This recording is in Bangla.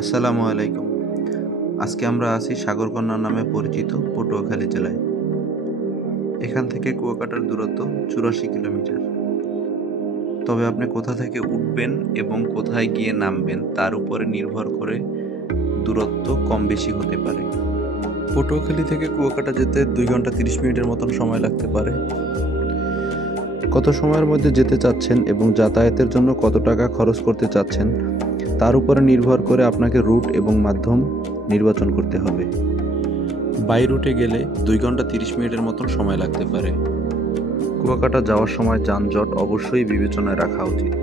আসসালামু আলাইকুম। আজকে আমরা আছি সাগরকন্যা নামে পরিচিত পটুয়াখালী জেলায়। এখান থেকে কুয়াকাটার দূরত্ব ৮৪ কিলোমিটার। তবে আপনি কোথা থেকে উঠবেন এবং কোথায় গিয়ে নামবেন তার উপরে নির্ভর করে দূরত্ব কম বেশি হতে পারে। পটুয়াখালী থেকে কুয়াকাটা যেতে ২ ঘন্টা ৩০ মিনিটের মতন সময় লাগতে পারে। কত সময়ের মধ্যে যেতে চাচ্ছেন এবং যাতায়াতের জন্য কত টাকা খরচ করতে চাচ্ছেন তার উপরে নির্ভর করে আপনাকে রুট এবং মাধ্যম নির্বাচন করতে হবে। বাই রুটে গেলে ২ ঘন্টা ৩০ মিনিটের মতন সময় লাগতে পারে। কুয়াকাটা যাওয়ার সময় যানজট অবশ্যই বিবেচনায় রাখা উচিত।